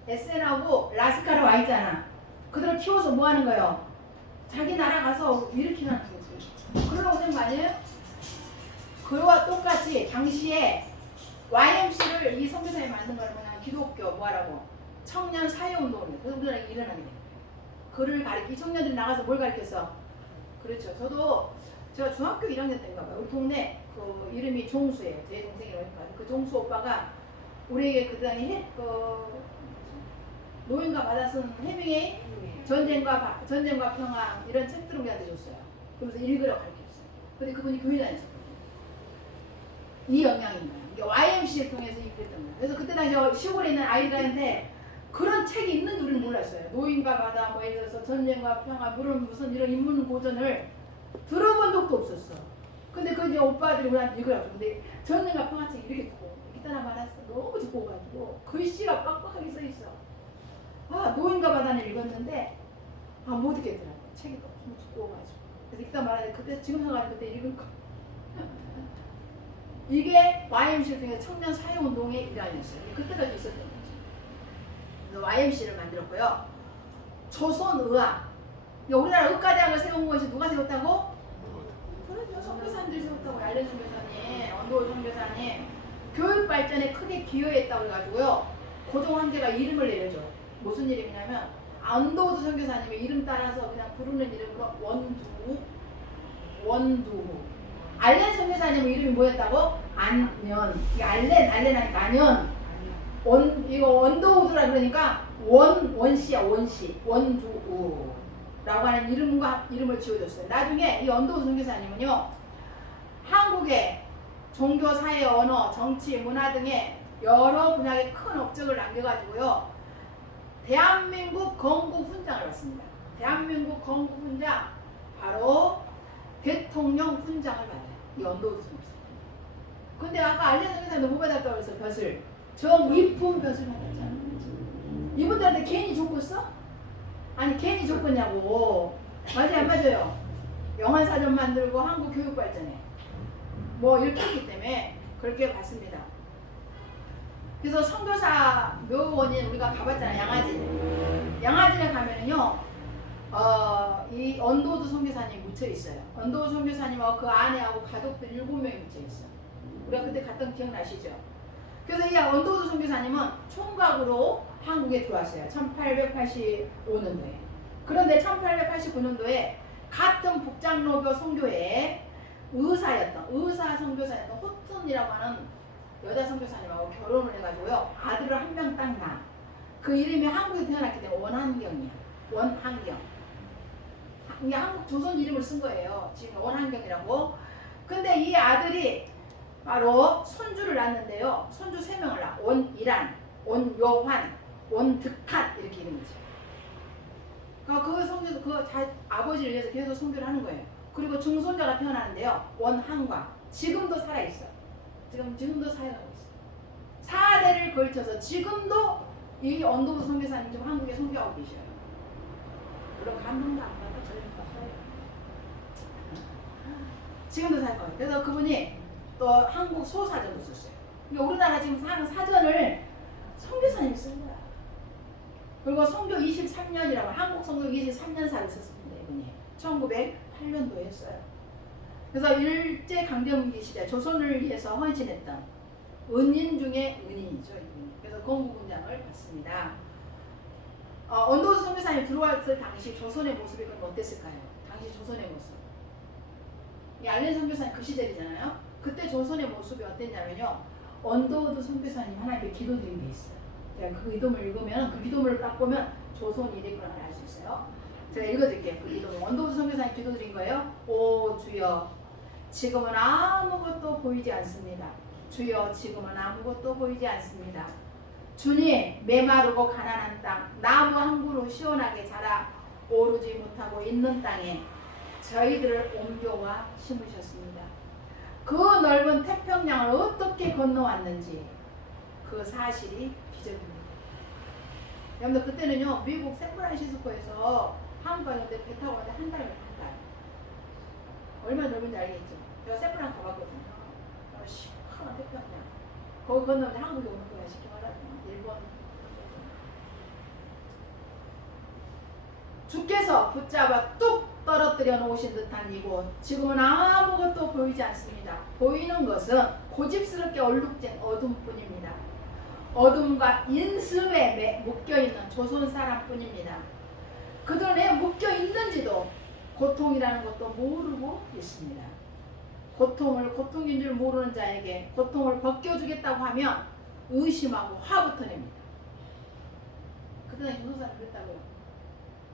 SN하고 라스카르 와 있잖아. 그들을 키워서 뭐 하는 거예요? 자기 나라 가서 일으키는 거지. 그러려고 된 거 아니에요? 그와 똑같이 당시에 YMC를 이 선교사님이 만든 거는 뭐냐, 기독교 뭐하라고 청년 사회운동을 그래서 우리나라에 일어나게 돼. 그를 가르치, 이 청년들이 나가서 뭘 가르쳤어? 그렇죠. 제가 중학교 1학년 때인가 봐요. 우리 동네 그 이름이 종수예요. 제 동생이라니까. 그 종수 오빠가 우리에게 그 당시 노인과 받아 쓴 해밍웨이 전쟁과 평화 이런 책들을 우리한테 줬어요. 그러면서 읽으라고 가르쳤어요. 근데 그분이 교회 다녔어요. 이 영향인 거야. 이게 YMC를 통해서 그랬던 거야. 그래서 그때 당시 시골에 있는 아이들한테 그런 책이 있는 줄 우리는 몰랐어요. 노인과 바다, 뭐 예를 들어서 전쟁과 평화, 무슨 이런 인문 고전을 들어본 적도 없었어. 근데 그 이제 오빠들이 우리한테 읽으라고. 근데 전쟁과 평화 책이 이렇게 두꺼워. 기타나 말았어. 너무 두꺼워가지고 글씨가 빡빡하게 써 있어. 아, 노인과 바다는 읽었는데 못 읽겠더라고. 책이 너무 두꺼워가지고. 그래서 기타 말하는데 그때 지금 생각하면 그때 읽은 거. 이게 YMC 중에 청년 사회운동의 일환이었어요. 그때까지 있었던 거죠. 그래서 YMC를 만들었고요. 조선의학. 우리나라 의과대학을 세운 것이 누가 세웠다고? 그렇죠. 선교사님들이 세웠다고. 알렌 선교사님, 언도우 선교사님. 교육 발전에 크게 기여했다고 해가지고요. 고종 황제가 이름을 내려줘. 무슨 이름이냐면 언도우 선교사님의 이름 따라서 그냥 부르는 이름으로 원두무. 알렌 선교사님의 이름이 뭐였다고? 안면. 이게 알렌 하니까 안면. 이거 원도우드라 그러니까 원씨야, 원씨. 원두우라고 하는 이름을 지어줬어요. 나중에 이 원도우 선교사님은요, 한국의 종교, 사회, 언어, 정치, 문화 등의 여러 분야에 큰 업적을 남겨가지고요, 대한민국 건국 훈장을 받습니다. 대한민국 건국 훈장, 바로 대통령 훈장을 받아요. 이 원도우 선교사님. 근데 아까 알렌 선교사님 뭐 받았다고 그랬어? 벼슬. 정위품 벼슬 받았잖아. 이분들한테 괜히 줬겠어? 아니 괜히 줬겠냐고. 맞아요, 안 맞아요? 영안사전 만들고 한국 교육 발전에 뭐 이렇게 했기 때문에 그렇게 봤습니다. 그래서 선교사 묘원인 우리가 가봤잖아요. 양아진에 가면은요, 이 언도우 선교사님이 묻혀 있어요. 언도우 선교사님하고 그 아내하고 가족들 7명이 묻혀 있어요. 우리가 그때 갔던 기억나시죠? 그래서 이 언도우 선교사님은 총각으로 한국에 들어왔어요. 1885년도에. 그런데 1889년도에 같은 북장로교 선교회에 의사 선교사였던 호튼이라고 하는 여자 선교사님하고 결혼을 해가지고요, 아들을 한 명 딱 낳아. 그 이름이 한국에 태어났기 때문에 원한경이야. 원한경. 이게 한국 조선 이름을 쓴 거예요. 지금 원한경이라고. 근데 이 아들이 바로 손주를 낳았는데요. 손주 3명을 낳아. 원이란, 원요환, 원득한 이렇게 이름이죠. 그 성교도 아버지를 위해서 계속 선교를 하는 거예요. 그리고 중손자가 태어나는데요. 원한과 지금도 살아있어. 지금도 사용하고 있어. 4대를 걸쳐서 지금도 이 언도우 선교사님 지금 한국에 선교하고 계셔요. 물론 감동도 안 받아. 지금도 살 거예요. 그래서 그분이 또 한국 소사전도 썼어요. 그러니까 우리나라 지금 사는 사전을 선교사님이 쓴 거야. 그리고 선교 23년이라고 한국 선교 23년사를 썼습니다. 이분이 1908년도에 했어요. 그래서 일제강점기 시대 조선을 위해서 헌신했던 은인 중에 은인이죠. 이분이. 그래서 건국훈장을 받습니다. 언도우 선교사님 들어왔을 당시 조선의 모습이 그럼 어땠을까요? 당시 조선의 모습. 이 알렌 선교사님 그 시절이잖아요. 그때 조선의 모습이 어땠냐면요, 언도우 선교사님 하나님께 기도드린 게 있어요. 제가 그 기도문을 읽으면, 그 기도문을 딱 보면 조선이 이랬구나 알 수 있어요. 제가 읽어드릴게요. 그 기도문. 언도우 선교사님 기도드린 거예요. 오 주여, 지금은 아무것도 보이지 않습니다. 주여, 지금은 아무것도 보이지 않습니다. 주님, 메마르고 가난한 땅, 나무 한 그루 시원하게 자라 오르지 못하고 있는 땅에 저희들을 옮겨와 심으셨습니다. 그 넓은 태평양을 어떻게 건너왔는지 그 사실이 기적입니다. 여러분들 그때는요, 미국 샌프란시스코에서 한국 가는데 배 타고 왔는데 한 달. 얼마나 넓은지 알겠죠? 제가 샌프란 가봤거든요. 시원한 태평양. 거기 건너면 한국에 오는 거야. 쉽게 말하면 일본. 주께서 붙잡아 뚝 떨어뜨려 놓으신 듯한 이곳, 지금은 아무것도 보이지 않습니다. 보이는 것은 고집스럽게 얼룩진 어둠뿐입니다. 어둠과 인습에 묶여있는 조선 사람뿐입니다. 그들은 왜 묶여있는지도 고통이라는 것도 모르고 있습니다. 고통을 고통인 줄 모르는 자에게 고통을 벗겨주겠다고 하면 의심하고 화부터 냅니다. 그들은 조선 사람 그랬다고요.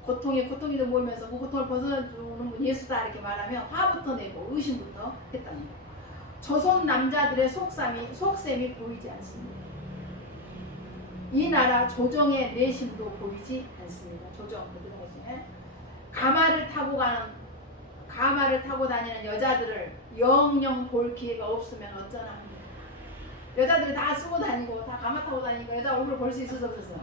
고통이 고통이도 모이면서 그 고통을 벗어주는 분 예수다 이렇게 말하면 화부터 내고 의심부터 했다는 거예요. 조선 남자들의 속셈이 보이지 않습니다. 이 나라 조정의 내심도 보이지 않습니다. 조정 그런 것이 가마를 타고 다니는 여자들을 영영 볼 기회가 없으면 어쩌나 합니다. 여자들이 다 쓰고 다니고 다 가마 타고 다니니까 여자 얼굴을 볼 수 있어서 없어서.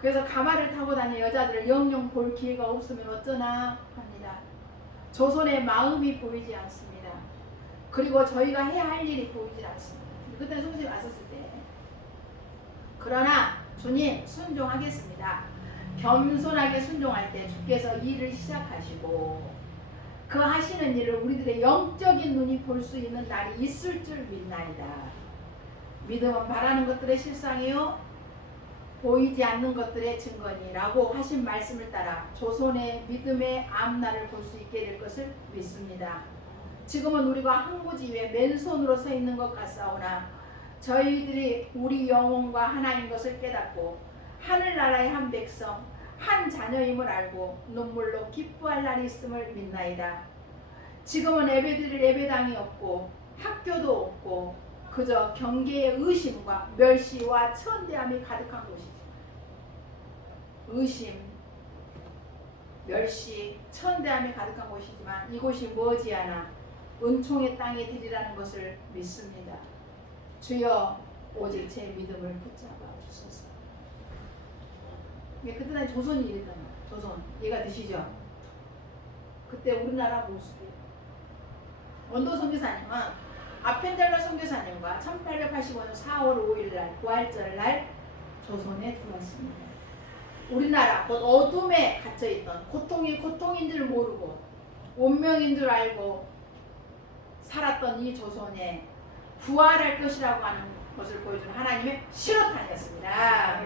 그래서 가마를 타고 다니는 여자들을 영영 볼 기회가 없으면 어쩌나 합니다. 조선의 마음이 보이지 않습니다. 그리고 저희가 해야 할 일이 보이지 않습니다. 그때 성수에 왔었을 때. 그러나 주님 순종하겠습니다. 겸손하게 순종할 때 주께서 일을 시작하시고 그 하시는 일을 우리들의 영적인 눈이 볼 수 있는 날이 있을 줄 믿나이다. 믿음은 바라는 것들의 실상이요 보이지 않는 것들의 증거니라고 하신 말씀을 따라 조선의 믿음의 앞날을 볼 수 있게 될 것을 믿습니다. 지금은 우리가 항구지 위에 맨손으로 서 있는 것 같사오나 저희들이 우리 영혼과 하나인 것을 깨닫고 하늘나라의 한 백성 한 자녀임을 알고 눈물로 기뻐할 날이 있음을 믿나이다. 지금은 예배드릴 예배당이 없고 학교도 없고 그저 경계의 의심과 멸시와 천대함이 가득한 곳이지. 의심, 멸시, 천대함이 가득한 곳이지만 이곳이 머지않아 은총의 땅이 되리라는 것을 믿습니다. 주여 오직 제 믿음을 붙잡아 주소서. 그때 난 조선이 이랬단 말이야. 조선 이해가 되시죠? 그때 우리나라 모습이 원도 선교사님은 아펜델러 선교사님과 1885년 4월 5일 날 부활절 날 조선에 들어왔습니다. 우리나라 곧 어둠에 갇혀있던 고통이 고통인 줄 모르고 운명인 줄 알고 살았던 이 조선에 부활할 것이라고 하는 것을 보여주는 하나님의 신호탄이었습니다.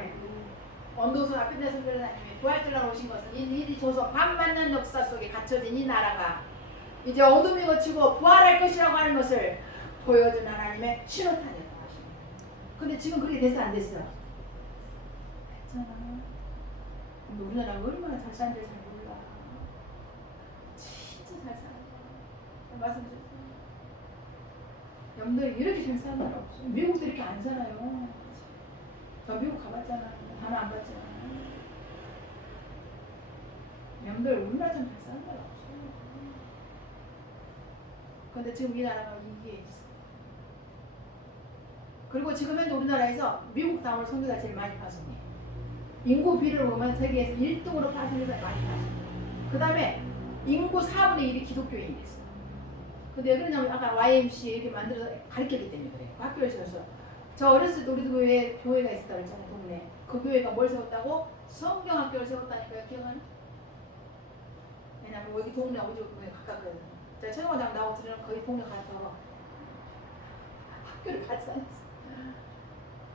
원도선 아펜델러 선교사님이 부활절 날 오신 것은 이 조선 반만년 역사 속에 갇혀진 이 나라가 이제 어둠이 거치고 부활할 것이라고 하는 것을 보여준 하나님의 신호탄이었다고 하십니다. 근데 지금 그렇게 됐어 안 됐어? 됐잖아. 근데 우리나라가 얼마나 잘 사는지 잘 몰라. 진짜 잘 살아. 말씀드렸죠. 여러분들 이렇게 잘 사는 나라 없어. 미국도 이렇게 안 살아요. 저 미국 가봤잖아. 하나 안 봤잖아. 여러분들 우리나라처럼 잘 사는 나라 없어. 근데 지금 이 나라가 위기에 있어. 그리고 지금 현재 우리나라에서 미국 다음으로 선교사 제일 많이 파송해. 인구 비를 보면 세계에서 1등으로 파송해서 많이 파송해. 그 다음에 인구 4분의 1이 기독교인이 있어. 근데 왜 그러냐면 아까 YMCA 이렇게 만들어서 가르쳤기 때문에 그래. 그 학교에서 저 어렸을 때 우리도 교회가 있었다고 그랬잖아요. 동네. 그 교회가 뭘 세웠다고? 성경학교를 세웠다니까요. 기억하나? 왜냐면 여기 동네 어디 교회 가깝거든. 제가 최영화장 나오고 들으면 거의 동네 가서 학교를 같이 다녔어.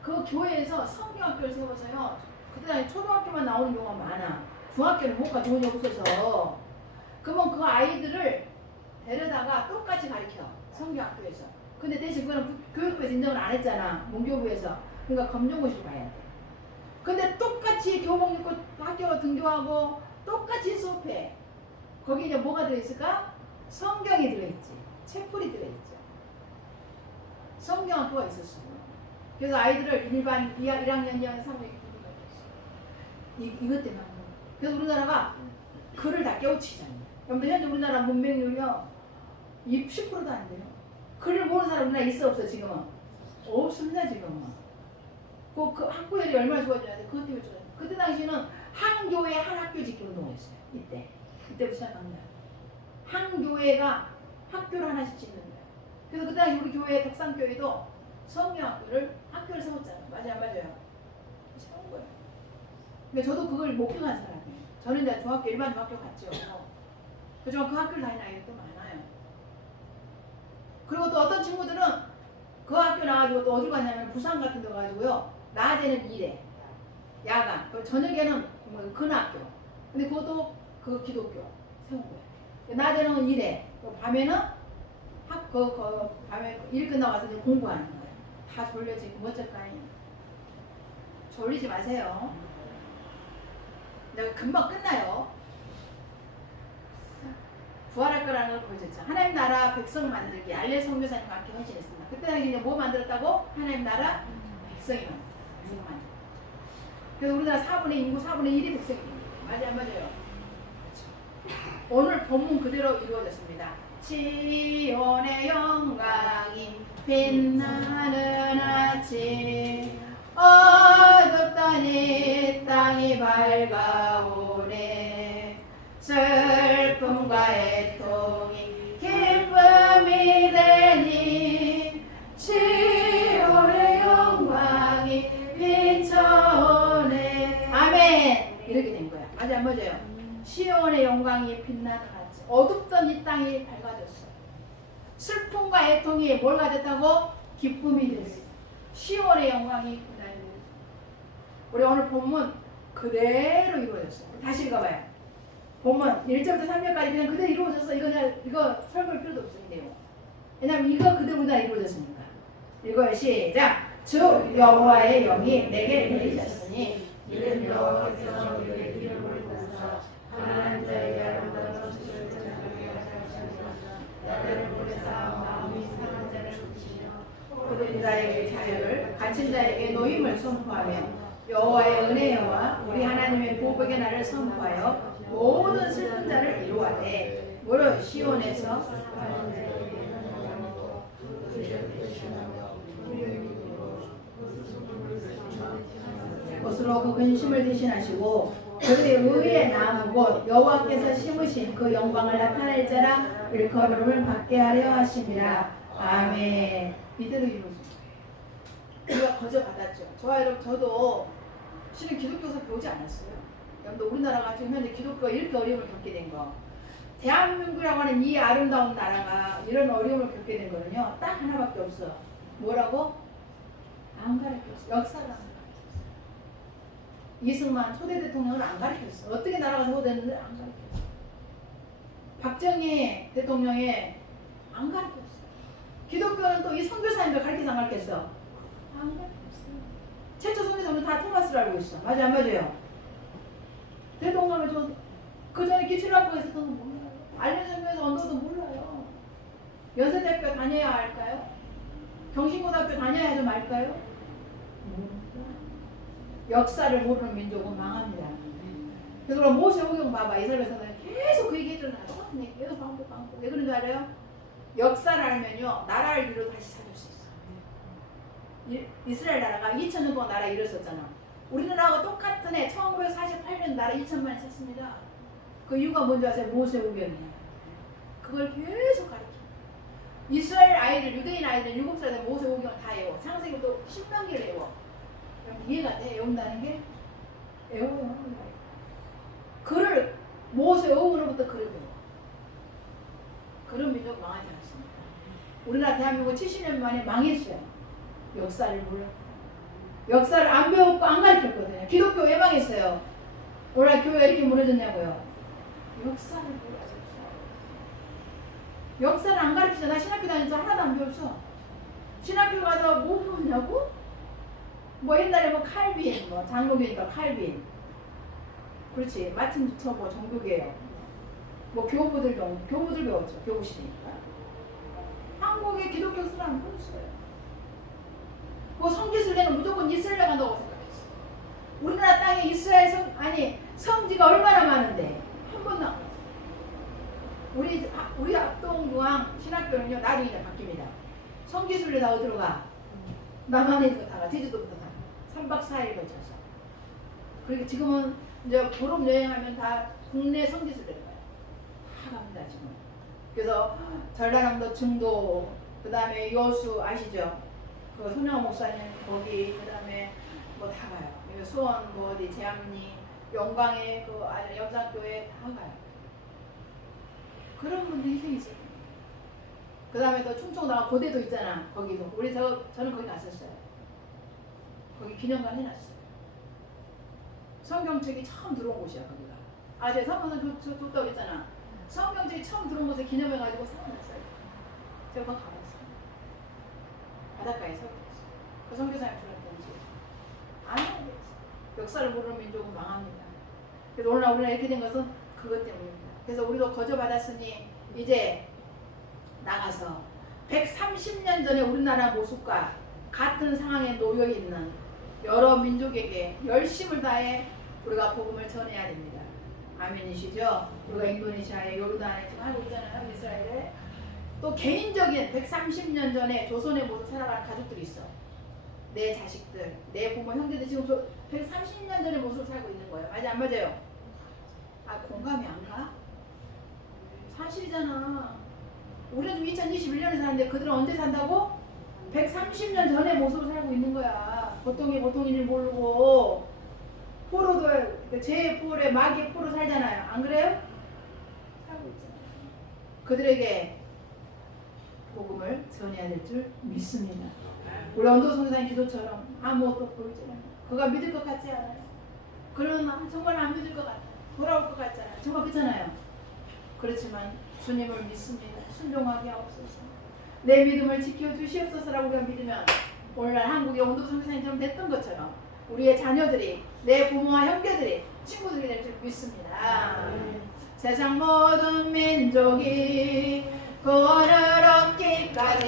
그 교회에서 성경학교를 세워서요. 그때 초등학교만 나오는 경우가 많아. 중학교는 못 가. 돈이 없어서. 그러면 그 아이들을 데려다가 똑같이 가르쳐. 성경학교에서. 근데 대신 그거는 교육부에서 인정을 안 했잖아. 문교부에서. 그러니까 검정고시로 가야 돼. 근데 똑같이 교복 입고 학교 등교하고 똑같이 수업해. 거기 이제 뭐가 들어있을까? 성경이 들어있지. 책풀이 들어있죠. 성경학교가 있었어요. 그래서 아이들을 일반 1학년, 2학년, 3학년 이것 때문에 그래서 우리나라가 글을 다 깨우치잖아요. 여러분들 현재 우리나라 문맹률요 10%도 안 돼요. 글을 모르는 사람 우리나라에 있어 없어 지금은? 없습니다 지금은. 그 학구열이 얼마나 좋아져야 돼. 그것 때문에 좋아요. 그때 당시에는 한 교회 한 학교 짓기 운동을 했어요. 이때부터 시작합니다. 한 교회가 학교를 하나씩 짓는 거예요. 그래서 그 당시 우리 교회 덕산교회도 성경학교를 학교를 세웠잖아요. 맞아요, 안 맞아요? 세운 거예요. 근데 저도 그걸 목격한 사람이에요. 저는 이제 중학교 일반 중학교 갔죠. 그지만 그 학교를 다니는 아이들이 또 많아요. 그리고 또 어떤 친구들은 그 학교 나가지고 또 어디 갔냐면 부산 같은 데 가가지고요. 낮에는 일해. 야간. 그리고 저녁에는 근학교. 근데 그것도 그 기독교 세운 거예요. 낮에는 일해. 밤에는 밤에 일 끝나고 와서 이제 공부하는 거예요. 다 졸려지고 멋쩍가니 졸리지 마세요. 내가 금방 끝나요. 부활할 거라는 걸 보여줬죠. 하나님 나라 백성 만들기 알레 선교사님과 함께 헌신했습니다. 그때 당시 이제 뭐 만들었다고? 하나님 나라 백성이 만들었어요. 그래서 우리나라 4분의 인구 4분의 1이 백성입니다. 맞아요, 안 맞아요? 그렇죠. 오늘 본문 그대로 이루어졌습니다. 시온의 영광이 빛나는 아침 어둡던 이 땅이 밝아오네 슬픔과 애통이 기쁨이 되니 시온의 영광이 비춰오네 아멘 이렇게 된 거야. 맞아 안 맞아요? 시온의 영광이 빛나는 아침 어둡던 이 땅이 밝아졌어요. 슬픔과 애통이 뭘 가졌다고? 기쁨이 됐어요. 시온의 영광이 빛나는 거예요. 우리 오늘 본문 그대로 이루어졌어요. 다시 읽어봐요. 본문 1절부터 3절까지 그냥 그대로 이루어졌어. 이거 설명할 필요도 없습니다. 왜냐하면 이거 그대로 다 이루어졌으니까. 읽어요. 시작. 주 여호와의 영이 내게 내리셨으니 이는 여호와께서 우리의 이름을 부르사 하나님 자에게 아름다운 소식을 전하게 하시니라. 나를 보내사 마음이 상한 자를 고치며 모든 자에게 자유를 갇힌 자에게 노임을 선포하며 여호와의 은혜와 우리 하나님의 보복의 날을 선포하여 모든 슬픈 자를 이루하되 무릇 시온에서 것으로 그 근심을 대신하시고 그들의 의에 나아간 곳 여호와께서 심으신 그 영광을 나타낼 자라 일컬음을 받게 하려 하심이라. 아멘. 이대로 이루어집니다. 우리가 거저 받았죠. 저와 여러분 저도 실은 기독교에서 배우지 않았어요. 여러분들 우리나라가 지금 현재 기독교가 이렇게 어려움을 겪게 된 거 대한민국이라고 하는 이 아름다운 나라가 이런 어려움을 겪게 된 거는요 딱 하나밖에 없어요. 뭐라고? 안 가르쳤어. 역사를 안 가르쳤어. 이승만 초대 대통령을 안 가르쳤어. 어떻게 나라가 세워졌는지 안 가르쳤어. 박정희 대통령이 안 가르쳤어. 기독교는 또 이 선교사님들 가르쳐서 안 가르쳤어. 안 가르쳤어. 최초 선교사는 다 토마스를 알고 있어. 맞아 안 맞아요? 대동강을 그 전에 기출학교에서 몰라요. 알려주면서 언어도 몰라요. 연세대학교 다녀야 할까요? 경신고등학교 다녀야 좀 알까요? 역사를 모르는 민족은 망합니다. 그래서 그럼 모세오경 봐봐. 이스라엘에서는 계속 그 얘기 해주잖아요. 똑같은 얘기 계속 반복. 왜 그런 줄 알아요? 역사를 알면요 나라를 이루어 다시 찾을 수 있어. 이스라엘 나라가 2000년 동안 나라 이뤘었잖아. 우리나라하고 똑같은 해 1948년 나라 2000만이 찼습니다. 그 이유가 뭔지 아세요? 모세오경이에요. 그걸 계속 가르쳐. 이스라엘 아이들, 유대인 아이들 7살 된 모세오경을 다 외워. 창세기부터 신명기를 외워. 이해가 돼? 외운다는 게? 외워요. 글을 모세오경으로부터 글을 배워. 그런 민족 망하지 않습니다. 우리나라 대한민국 70년 만에 망했어요. 역사를 몰라. 역사를 안 배웠고 안 가르쳤거든요. 기독교 왜 망했어요? 오늘 교회가 이렇게 무너졌냐고요? 역사를 몰라서. 역사를 안 가르치죠. 나 신학교 다니면서 하나도 안 배웠어. 신학교 가서 뭐 배웠냐고? 뭐 옛날에 뭐 칼빈, 뭐 장로교니까 칼빈. 그렇지. 마틴 루터 뭐 종교계요. 뭐 교부들 배웠죠. 교부시니까. 한국의 기독교 수를 안 배웠어요. 그 성지순례는 무조건 이스라엘 간다고 생각했어. 우리나라 땅에 이스라엘 성지가 얼마나 많은데 한 번도 안 갔어. 우리 합동중앙 신학교는요 나중에 이제 바뀝니다. 성지순례 다 어디로 가? 남한에서 다가 제주도부터 가. 3박 4일 걸쳐서. 그리고 지금은 이제 졸업 여행하면 다 국내 성지순례를 가요. 다 갑니다 지금. 그래서 전라남도 증도, 그 다음에 여수 아시죠? 그 손영호 목사님 거기, 그 다음에 뭐 다 가요. 수원 뭐 어디 제암리, 영광에 그 영산교회 다 가요. 그런 분들 희생했어요. 그 다음에 또 충청도 고대도 있잖아. 거기도 저는 거기 갔었어요. 거기 기념관 해놨어요. 성경책이 처음 들어온 곳이야 거기가. 아, 제가 성경은 줬다고 그랬잖아. 성경책이 처음 들어온 곳에 기념해가지고 세워놨어요. 제가 거기 가봤어요. 바닷가에 세워놨어요. 그 선교사님 불렀던지 아니요. 역사를 모르는 민족은 망합니다. 그래서 오늘날 우리가 이렇게 된 것은 그것 때문입니다. 그래서 우리도 거저받았으니 이제 나가서 130년 전에 우리나라 모습과 같은 상황에 놓여 있는 여러 민족에게 열심을 다해 우리가 복음을 전해야 됩니다. 아멘이시죠? 우리가 인도네시아에 요르단에 지금 하고 있잖아요. 이스라엘에. 또 개인적인 130년 전에 조선의 모습 살아가는 가족들이 있어. 내 자식들, 내 부모, 형제들 지금 130년 전의 모습을 살고 있는 거예요. 맞아, 안 맞아요? 아, 공감이 안 가? 사실이잖아. 우리는 지금 2021년에 사는데 그들은 언제 산다고? 130년 전의 모습을 살고 있는 거야. 보통이 보통인 줄 모르고 포로도 제 포로에 마귀의 포로 살잖아요. 안 그래요? 살고 있잖아요. 그들에게 복음을 전해야 될 줄 믿습니다. 우리 언도 선생님 기도처럼 아무것도 보이지 않아요. 그가 믿을 것 같지 않아요. 그러면 정말 안 믿을 것 같아요. 돌아올 것 같잖아요. 정말 그렇잖아요. 그렇지만 주님을 믿습니다. 순종하게 하옵소서. 내 믿음을 지켜주시옵소서라고 우리가 믿으면 오늘날 한국의 온도 선교사님처럼 됐던 것처럼 우리의 자녀들이, 내 부모와 형제들이, 친구들이 될 줄 믿습니다. 세상 모든 민족이 구원을 얻기까지